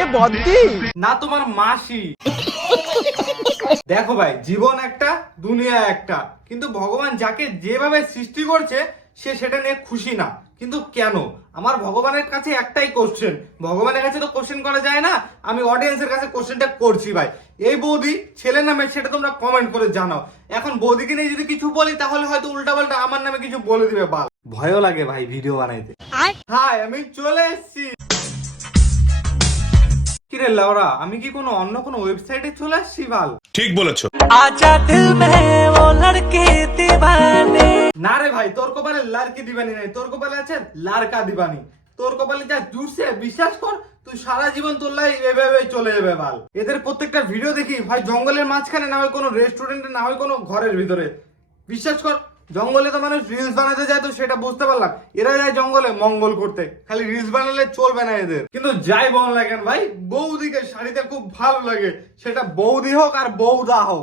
সে বদ্দি না তোমার মাসি। দেখো ভাই, জীবন একটা, দুনিয়া একটা, কিন্তু ভগবান যাকে যেভাবে সৃষ্টি করছে সে সেটা নিয়ে খুশি না। কিন্তু কেন? আমার ভগবানের কাছে একটাই কোশ্চেন, ভগবানের কাছে তো কোশ্চেন করা যায় না, আমি অডিয়েন্সের কাছে কোশ্চেনটা করছি ভাই। এই বৌদি ছেলে নামে সেটা তোমরা কমেন্ট করে জানাও। এখন বৌদিকে নিয়ে যদি কিছু বলি তাহলে হয়তো উল্টাপাল্টা আমার নামে কিছু বলে দিবে। বাল ভয়ও লাগে ভাই ভিডিও বানাইতে। হাই, আমি চলে এসেছি। কিরে লাউরা, আমি কি অন্য কোনো ওয়েবসাইটে চলে আসছি? ভাল ঠিক বলেছো। আজা দিল মে ও লড়কে দিবানে। না রে ভাই, তোর কপালে লারকি দিবানি নাই, তোর কপালে আছে লারকা দিবানি। তোর কপালে যা জুড়ছে বিশ্বাস কর, তুই সারা জীবন তোর লাইফ এভাবে চলে যাবে। বাল এদের প্রত্যেকটা ভিডিও দেখি হয় জঙ্গলের মাঝখানে, না হয় কোনো রেস্টুরেন্টে, না হয় কোনো ঘরের ভিতরে। বিশ্বাস কর, জঙ্গলে তো মানুষ রিলস বানাতে যায়, তো সেটা বুঝতে পারলাম। এরা যায় জঙ্গলে মঙ্গল করতে, খালি রিলস বানালে চলবে না এদের। কিন্তু যাই বল না কেন ভাই, বৌদিকে শাড়িতে খুব ভালো লাগে, সেটা বৌদি হোক আর বৌদা হোক।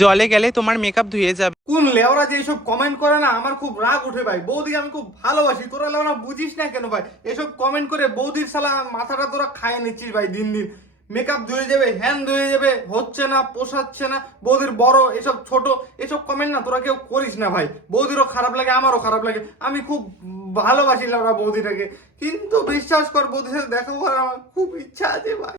জলে গেলে তোমার মেকআপ ধুয়ে যাবে। কোন লেওরা যে এইসব কমেন্ট করে না, আমার খুব রাগ উঠে ভাই। বৌদিকে আমি খুব ভালোবাসি, তোরা লেওরা বুঝিস না কেন ভাই? এসব কমেন্ট করে বৌদির শালা মাথাটা তোরা খায় নিচ্ছিস ভাই। দিন দিন মেকআপ ধুয়ে যাবে, হ্যান ধুয়ে যাবে, হচ্ছে না, পোষাচ্ছে না, বৌদির বড়, এসব ছোট, এসব কমেন্ট না তোরা কেউ করিস না ভাই। বৌদিরও খারাপ লাগে, আমারও খারাপ লাগে। আমি খুব ভালোবাসি লেওরা বৌদিটাকে, কিন্তু বিশ্বাস কর বৌদির সাথে দেখা করার আমার খুব ইচ্ছা আছে ভাই।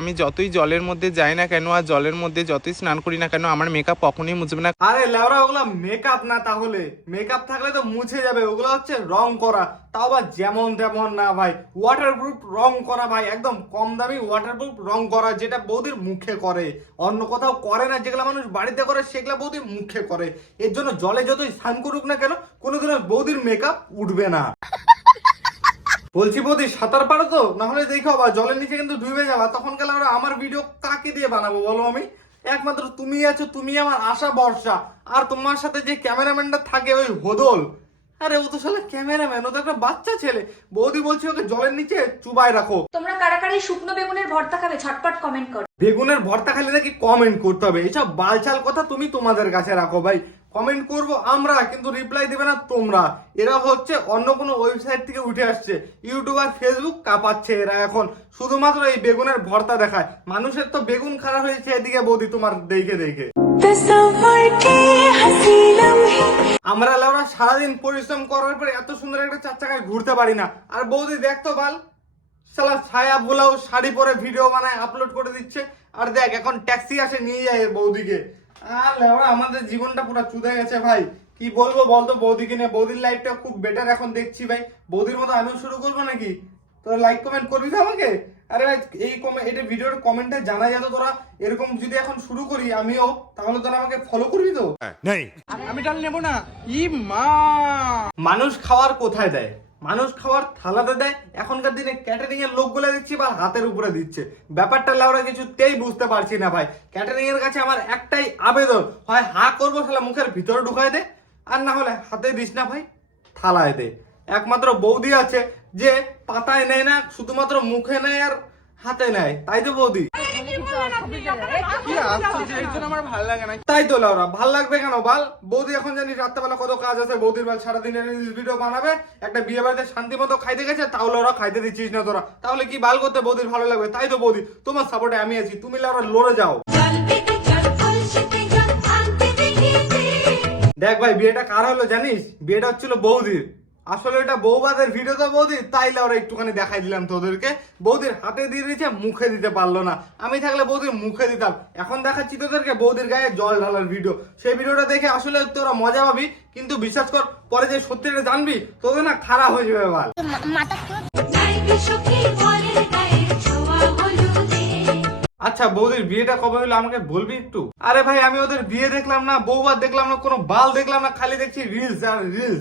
আমি যতই জলের মধ্যে যাই না কেন আর জলের মধ্যে যতই স্নান করি না কেন, আমার মেকআপ কখনোই মুছবে না। আরে লেওরা, ওগুলো মেকআপ না, তাহলে মেকআপ থাকলে তো মুছে যাবে। ওগুলো হচ্ছে রং করা, তাও আবার যেমন তেমন না ভাই, ওয়াটারপ্রুফ রং করা ভাই, একদম কম দামি ওয়াটারপ্রুফ রং করা, যেটা বৌদির মুখে করে, অন্য কোথাও করে না। যেগুলো মানুষ বাড়িতে করে সেগুলো বৌদির মুখে করে। এর জন্য জলে যতই স্নান করুক না কেন, কোনোদিনও বৌদির মেকআপ উঠবে না। বলছি বৌদি, সাঁতার পারো তো? না হলে দেখো আবার জলের নিচে কিন্তু ডুবে যাবা, তখন গেলে আমার ভিডিও কাকে দিয়ে বানাবো বলো? আমি একমাত্র তুমি আছো, তুমি আমার আশা ভরসা। আর তোমার সাথে যে ক্যামেরাম্যানটা থাকে ওই হোদল, আরে ও তো শালা ক্যামেরাম্যান, ও তো একটা বাচ্চা ছেলে। বৌদি বলছি ওকে জলের নিচে চুবাই রাখো। তোমরা কারা কারা এই শুকনো বেগুনের ভর্তা খাবে ঝটপট কমেন্ট করো। বেগুনের ভর্তা খালি নাকি কমেন্ট করতে হবে? এসব বালচাল কথা তুমি তোমাদের কাছে রাখো ভাই। কমেন্ট করব আমরা, কিন্তু রিপ্লাই দেবে না তোমরা। এরা হচ্ছে অন্য কোনো ওয়েবসাইট থেকে উঠে আসছে, ইউটিউব আর ফেসবুক কাঁপাচ্ছে এরা এখন, শুধুমাত্র এই বেগুনের ভর্তা দেখায়। মানুষের তো বেগুন খারাপ হয়েছে এদিকে বৌদি তোমার দেখে দেখে। আমরা লাউরা সারাদিন পরিশ্রম করার পরে এত সুন্দর একটা চার চাকায় ঘুরতে পারি না, আর বৌদি দেখতো বাল শালা ছায়া বোলাও শাড়ি পরে ভিডিও বানায় আপলোড করে দিচ্ছে। আর দেখ এখন ট্যাক্সি আসে নিয়ে যায় বৌদিকে। আর লেওরা আমাদের জীবনটা পুরো চুদে গেছে ভাই। কি বলবো বলতো বৌদিকে নিয়ে? বৌদির লাইফটা খুব বেটার এখন দেখছি ভাই। বৌদির মতো আমিও শুরু করবো নাকি? তোরা লাইক কমেন্ট করবি তো আমাকে? আরে ভাই এই এটা ভিডিওর কমেন্টে জানা যেত তোরা এরকম যদি এখন শুরু করি আমিও, তাহলে তোরা আমাকে ফলো করবি তো? নেই। আমি ডাল নেবো না। ই মা, মানুষ খাওয়ার কোথায় দেয়? মানুষ খাওয়ার থালাতে দেয়। এখনকার দিনে ক্যাটারিং এর লোকগুলো দেখছি বা হাতের উপরে দিচ্ছে। ব্যাপারটা লাউরা কিছুতেই বুঝতে পারছি না ভাই। ক্যাটারিং এর কাছে আমার একটাই আবেদন, হয় হা করবো শালা মুখের ভিতরে ঢুকায় দে, আর না হলে হাতে দিস না ভাই, থালায় দে। একমাত্র বৌদি আছে যে পাতায় নেয় না, শুধুমাত্র মুখে নেয় আর হাতে নেয়, তাই তো বৌদি? আমার ভালো লাগে না। তাই তো লাউরা, ভাল লাগবে কেন বাল? বৌদি এখন জানি রাত্রেবেলা কত কাজ আছে, বৌদির বাল সারাদিনের ভিডিও বানাবে, একটা বিয়ে বাড়িতে শান্তি মতো খাইতে গেছে, তাও লাউরা খাইতে দিচ্ছিস না তোরা, তাহলে কি বাল করতে বৌদির ভালো লাগবে? তাই তো বৌদি, তোমার সাপোর্টে আমি আছি, তুমি লাউরা লড়ে যাও। দেখ ভাই, বিয়েটা কার হলো জানিস? বিয়েটা হচ্ছিল বৌদির। আসলে এটা বৌবাদের ভিডিও তো বৌদি, তাই লাউরা একটুখানি দেখাই দিলাম তোদেরকে। বৌদির হাতে দিয়ে দিয়েছে, মুখে দিতে পারলো না। আমি থাকলে বৌদির মুখে দিতাম। এখন দেখাচ্ছি তোদেরকে বৌদির গায়ে জল ঢালার ভিডিও। সেই ভিডিওটা দেখে আসলে তোরা মজা পাবি, কিন্তু বিশ্বাস কর পরে যে সত্যিটা জানবি তোদের না খারাপ হয়ে যাবে ভাই। আচ্ছা বৌদির বিয়েটা কবে হলো আমাকে বলবি একটু? আরে ভাই আমি ওদের বিয়ে দেখলাম না, বৌবাদ দেখলাম না, কোনো বাল দেখলাম না, খালি দেখছি রিলস আর রিলস।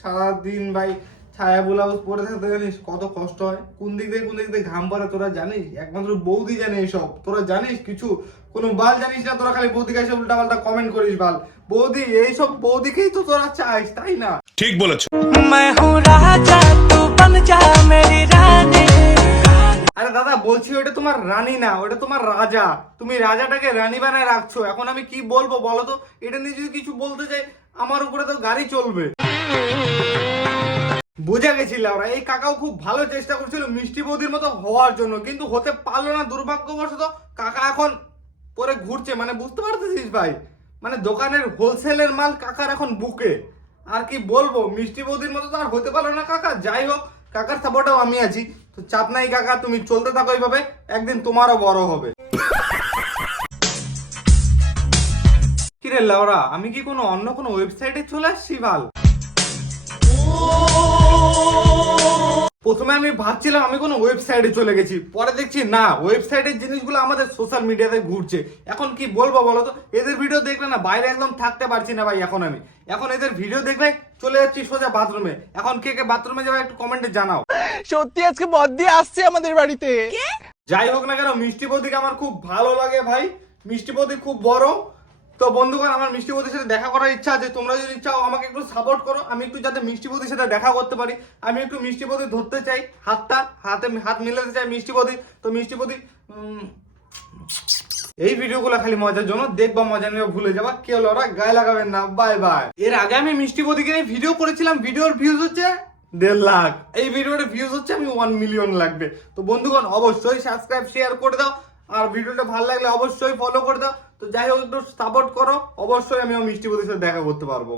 সারাদিন ভাই ছায়া ব্লাউজ পরে থাকতে জানিস কত কষ্ট হয়? কোন দিক দিয়ে ঘাম পড়ে তোরা জানিস? একমাত্র বৌদি জানে এসব। তোরা জানিস কিছু? কোনো বাল জানিস না তোরা, খালি বৌদিকে এসে উল্টা পাল্টা কমেন্ট করিস বাল। বৌদি এইসব বৌদিকেই তো তোরা চাইস, তাই না? ঠিক বলেছো। আরে দাদা বলছি ওটা তোমার রানী না, ওটা তোমার রাজা। তুমি রাজাটাকে রানী বানায় রাখছো। এখন আমি কি বলবো বলো তো? এটা নিয়ে যদি কিছু বলতে চাই আমার উপরে তো গাড়ি চলবে। বুঝে গেছিলাম ওরা, এই কাকাও খুব ভালো চেষ্টা করছিল মিষ্টি বৌদির মতো হওয়ার জন্য, কিন্তু হতে পারলো না দুর্ভাগ্যবশত। কাকা এখন পরে ঘুরছে, মানে বুঝতে পারতেছিস ভাই, মানে দোকানের হোলসেলের মাল কাকার এখন বুকে। আর কি বলবো, মিষ্টি বৌদির মতো তো আর হতে পারলো না কাকা। যাই হোক, কাকার সাপোর্টেও আমি আছি, তো চাপ নাই কাকা, তুমি চলতে থাকো এইভাবে, একদিন তোমারও বড় হবে। কিরে লাউরা, আমি কি কোনো অন্য কোনো ওয়েবসাইটে চলে আসছি ভাল? প্রথমে আমি ভাবছিলাম আমি কোনো ওয়েবসাইটে চলে গেছি, পরে দেখছি না, ওয়েবসাইটের জিনিসগুলো আমাদের সোশ্যাল মিডিয়াতে ঘুরছে। এখন কি বলবো বলো তো, এদের ভিডিও দেখলে না বাইরে একদম থাকতে পারছি না ভাই। এখন এদের ভিডিও দেখলে চলে যাচ্ছি সোজা বাথরুমে। এখন কে কে বাথরুমে যাবে একটু কমেন্টে জানাও। সত্যি আজকে বদ্দি আসছে আমাদের বাড়িতে। যাই হোক না কেন, মিষ্টি বৌদিকে আমার খুব ভালো লাগে ভাই, মিষ্টি বৌদি খুব বড়। তো বন্ধুগণ, আমার মিষ্টি বৌদির সাথে দেখা করার ইচ্ছা আছে, তোমরা যদি চাও আমাকে একটু সাপোর্ট করো, আমি একটু যাতে মিষ্টি বৌদির সাথে দেখা করতে পারি। আমি একটু মিষ্টি বৌদি ধরতে চাই, হাত মিলাতে চাই মিষ্টি বৌদি। তো মিষ্টি বৌদি, এই ভিডিওগুলো খালি মজার জন্য দেখবা, মজা নিয়ে ভুলে যাবা। কে হলো ওরা, গায়ে লাগাবেন না, বাই বাই। এর আগে আমি মিষ্টি বৌদিকে নিয়ে ভিডিও করেছিলাম, ভিডিওর ভিউজ হচ্ছে 1.5 লাখ। এই ভিডিওর ভিউজ হচ্ছে আমি 1 মিলিয়ন লাগবে। তো বন্ধুগণ, অবশ্যই সাবস্ক্রাইব শেয়ার করে দাও, আর ভিডিওটা ভালো লাগলে অবশ্যই ফলো করে দাও। তো যাই হোক, একটু সাপোর্ট করো, অবশ্যই আমিও মিষ্টি বৌদির সাথে দেখা করতে পারবো।